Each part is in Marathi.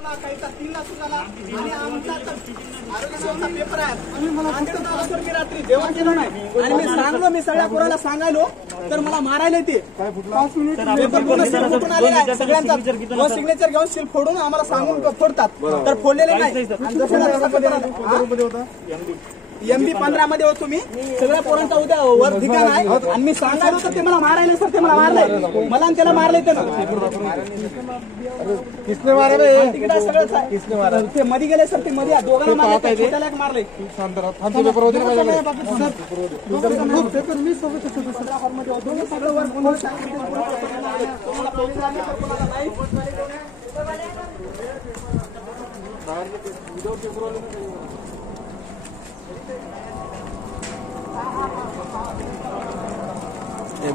3 लाख झाला आणि आमचा आरोग्य पेपर आहे. आम्ही रात्री जेवण केलं नाही आणि मी सांगलो, मी सगळ्या पोराला सांगायलो तर मला मारायला ते 5 मिनिट पेपर फोडून आलेला आहे. सगळ्यांचा सिग्नेचर घेऊन सील फोडून आम्हाला सांगून फोडतात, तर फोडलेले नाही. MB 15 मध्ये होतो मी. सगळ्या पोरांचा उद्या वर ठिकाण आहे आणि मी सांगायलो तर ते मला मारायला, सर ते मला मारलंय, मला आणि त्याला मारलंय. किसने मारा किसने मारा ते मध्ये गेले सर, ते मध्ये दोघांना मारले, छोट्याला एक मारले. पेपर होते पेपर मी सोबत सगळं वर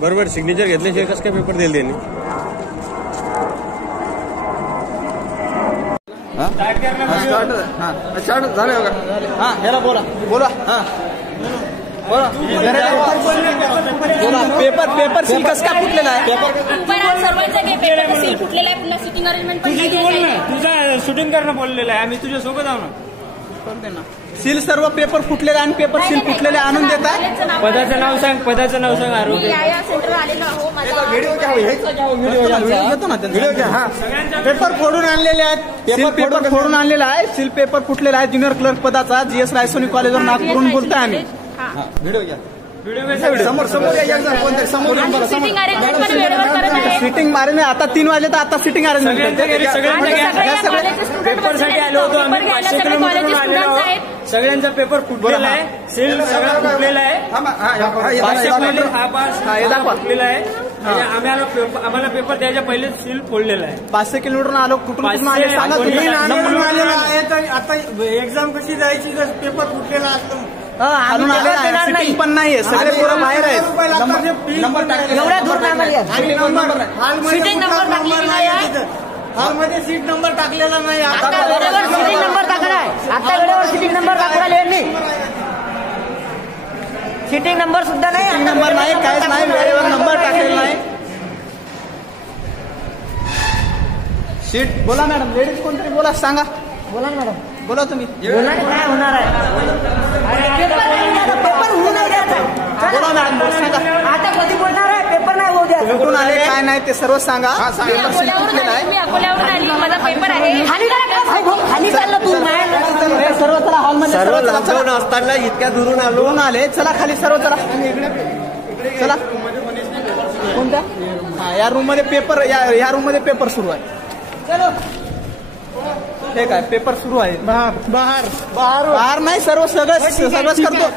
बरोबर सिग्नेचर घेतल्याशिवाय कसं काय पेपर दिले त्यांनी. स्टार्ट झालं बघा. हा ह्याला बोला बोला. हा बोला. पेपर पेपर सील कसं काय फुटलेला आहे? पेपर सील फुटलेला आहे. पुन्हा सिटिंग अरेंजमेंट तुझा शूटिंग करणं बोललेलं आहे. आम्ही तुझ्या सोबत आहो ना. सील सर्व पेपर फुटलेले आणि पेपर सील फुटलेले आणून देत आहे. पदाचं नाव सांग, पदाचं नाव सांग. आरोग्य सेंटर आलेलो आहो. पेपर फोडून आणलेले आहेत. पेपर फोडून आणलेला आहे. सील पेपर फुटलेला आहे. ज्युनियर क्लर्क पदाचा GS रायसोनी कॉलेजवर नागपूरहून बोलताय आम्ही. व्हिडिओ घ्या. समोर समोर समोर सिटिंग मारे नाही. आता 3 वाजले तर आता सिटिंग अरेंजमेंट पेपर साठी आलो होतो आम्ही. 500 किलोमीटर आलेलो आहोत. सगळ्यांचा पेपर फुटलेला आहे. सील सगळं फुटलेला आहे. 500 किलोमीटर हा पास फुटलेला आहे. आम्हाला पेपर द्यायच्या पहिले सील फोडलेला आहे. 500 किलोमीटर आलो. कुठून आले सांगा. आता एक्झाम कशी जायची जर पेपर फुटलेला असतो. सिटिंग पण नाहीये. सगळे पोरं बाहेर आहेत. एवढ्या दूर हॉलमध्ये सीट नंबर टाकलेला नाही. आता वेळेवर सीटिंग नंबर टाकला आहे. आता वेळेवर सीटिंग नंबर टाकला यांनी. सीटिंग नंबर सुद्धा नाही. नंबर नाही, काहीच नाही. वेळेवर नंबर टाकलेला नाही. सीट बोला मॅडम. लेडीज कोणतरी बोला, सांगा. बोला ना मॅडम. बोला तुम्ही. बोला काय होणार आहे? पेपर होऊ नाही द्यायचा. बोला मॅडम सांगा. आता कधी बोलणार आहे? पेपर नाही होऊ द्या. कुठून आले काय नाही ते सर्व सांगा. पेपर सील फुटलेला आहे. मी अकोल्यावरून आली. माझा पेपर आहे. खाली चाललं तू सर्व चला हॉलमध्ये. सर्व लॉकडाऊन असताना इतक्या दुरून आलो. आले. चला खाली सर्व चला. चला. कोणत्या? हा या रूम मध्ये पेपर, या रूम मध्ये पेपर सुरू आहे. चलो ठीक आहे. पेपर सुरू आहे. बाहेर नाही. सर्व सगळंच करतो.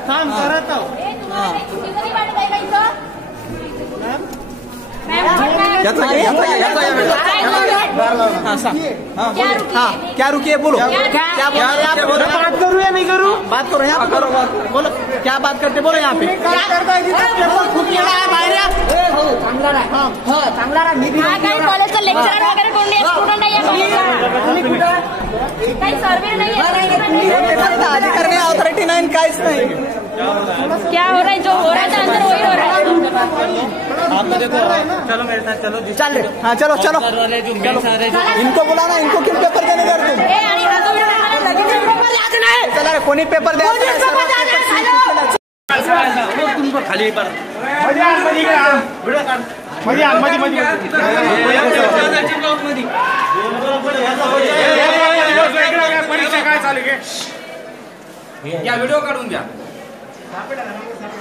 क्या रुकिए बोलो. क्या बात करूँ या नहीं करूँ? बात करो यहाँ करो. बोलो क्या बात करते बोलो यहाँ पे. कॉलेजचा लेक्चरर वगैरे कोण नाही. स्टुडंट आहे. काही सर्वे नाही. अधिकारी नाही, ऑथॉरिटी नाही, काहीच नाही. क्या हो रहा है? जो हो रहा है अंदर वही हो रहा है. चलो मेरे साथ चलो. चल. हाँ चलो चलो. इनको बुलाना. इनको क्यों पेपर देने जा रहे तुम? चला कोणी पेपर द्या. खाली या व्हिडिओ काढून घ्या.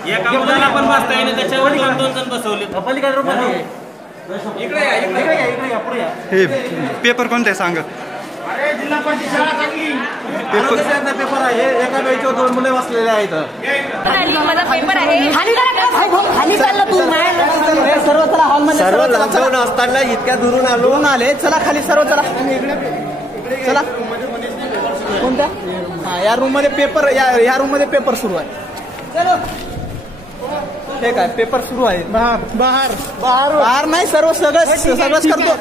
एका मुलाला पण बसता येईल. त्याच्यावर 2 जण बसवले. इकडे या, इकडे या. हे पेपर कोणते सांग. जिल्हा परिषद शाळा चांगली. पेपर आहे. एका वेळेच्या 2 मुले बसलेले आहेत. माझा पेपर आहे. खाली चाललं तू सर्व चला हॉलमध्ये. सर्व लॉकडाऊन असताना इतक्या दुरून आलो. आले. चला खाली सर्व चला. चला. कोणत्या? हा या रूम मध्ये पेपर, या रूम मध्ये पेपर सुरू आहे. चलो ठीक आहे. पेपर सुरू आहे. बाहेर नाही. सगळंच करतो.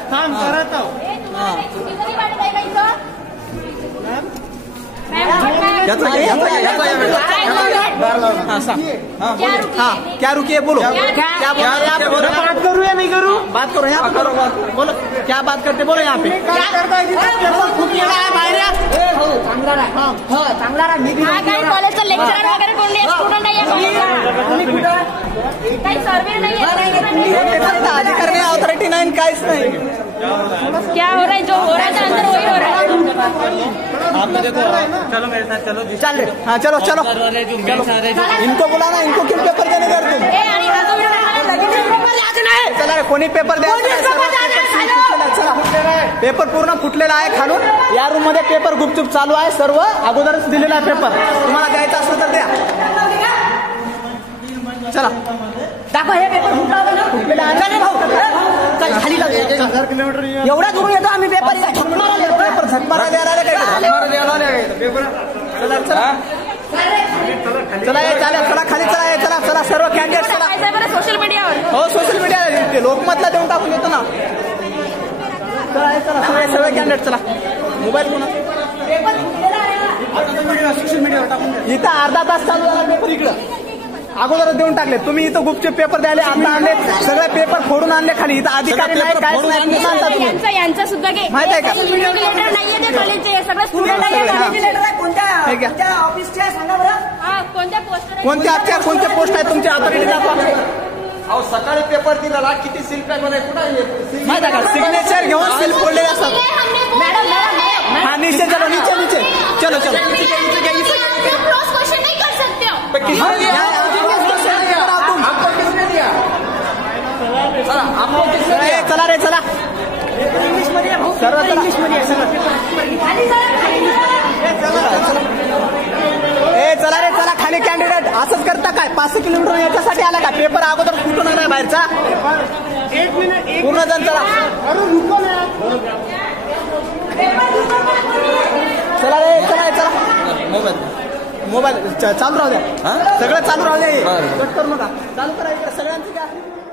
क्या रुकिए बोलो. क्या बात करूँ या नहीं करूँ? बात करो यहाँ करो. बोलो क्या बात करते बोलो यहाँ पे. चांगला राग मी हा काही कॉलेजचा लेक्चरर वगैरे कोण नाही स्टुडंट आहे या कॉलेजचा काही सर्वे नाही अधिकार नाही ऑथॉरिटी नाही काहीच नाही क्या हो रहा है जो हो रहा था अंदर वही हो रहा है चलो मेरे साथ चलो चल रहे हाँ चलो चलो इनको बुलाना इनको क्यों पेपर देने दे रहे ए आणि चला रे कोणी पेपर द्या चला पेपर पूर्ण फुटलेला आहे खालून या रूम मध्ये पेपर गुपचूप चालू आहे सर्व अगोदरच दिलेला आहे पेपर तुम्हाला द्यायचा असेल तर द्या चला दाखवा हे पेपर फुटलेला आहे चल खाली लाव एवढा दूर येतो आम्ही पेपर पेपर झकमारा द्यायला चला चला चला ये चालेल चला खाली चला ये चला चला सर्व कॅन्डिडेट चला सोशल मीडियावर हो सोशल मीडिया लोकमतला देऊन टाकून येतो ना चला ये चला सगळे कॅन्डिडेट चला मोबाईल कोणा सोशल मीडियावर टाकून इथं अर्धा तास चालू झाला पेपर इकडं अगोदर देऊन टाकले तुम्ही इथं गुपचूप पेपर द्यायला आता आणले सगळे पेपर फोडून आणले खाली इथं अधिकारी नाही काहीच नाही यांचा सुद्धा माहित आहे का लेटर नाहीये ते कॉलेजचे सगळं स्टुडंट कोणत्या ऑफिसचे सांगा बरं हा कोणत्या पोस्ट कोणते पोस्ट आहे तुमची ऑथॉरिटी दाखवा अहो सकाळी पेपर दिला किती सील पेपर आहे कुठे माहित आहे का सिग्नेचर घेऊन सील फोडलेले असतात हा नीचे चलो नीचे चलो चलो क्वेश्चन नहीं कर सकते हो चला रे चला सर्व इंग्लिश मध्ये चला रे चला खाली कॅन्डिडेट असंच करता काय 5 किलोमीटर याच्यासाठी आला का पेपर अगोदर कुठून आला बाहेरचा पूर्ण जण चला चला रे चला चला मोबाईल चालू राहू द्या सगळं चालू राहू द्या कट करू नका चालू करा इकडे सगळ्यांचं काय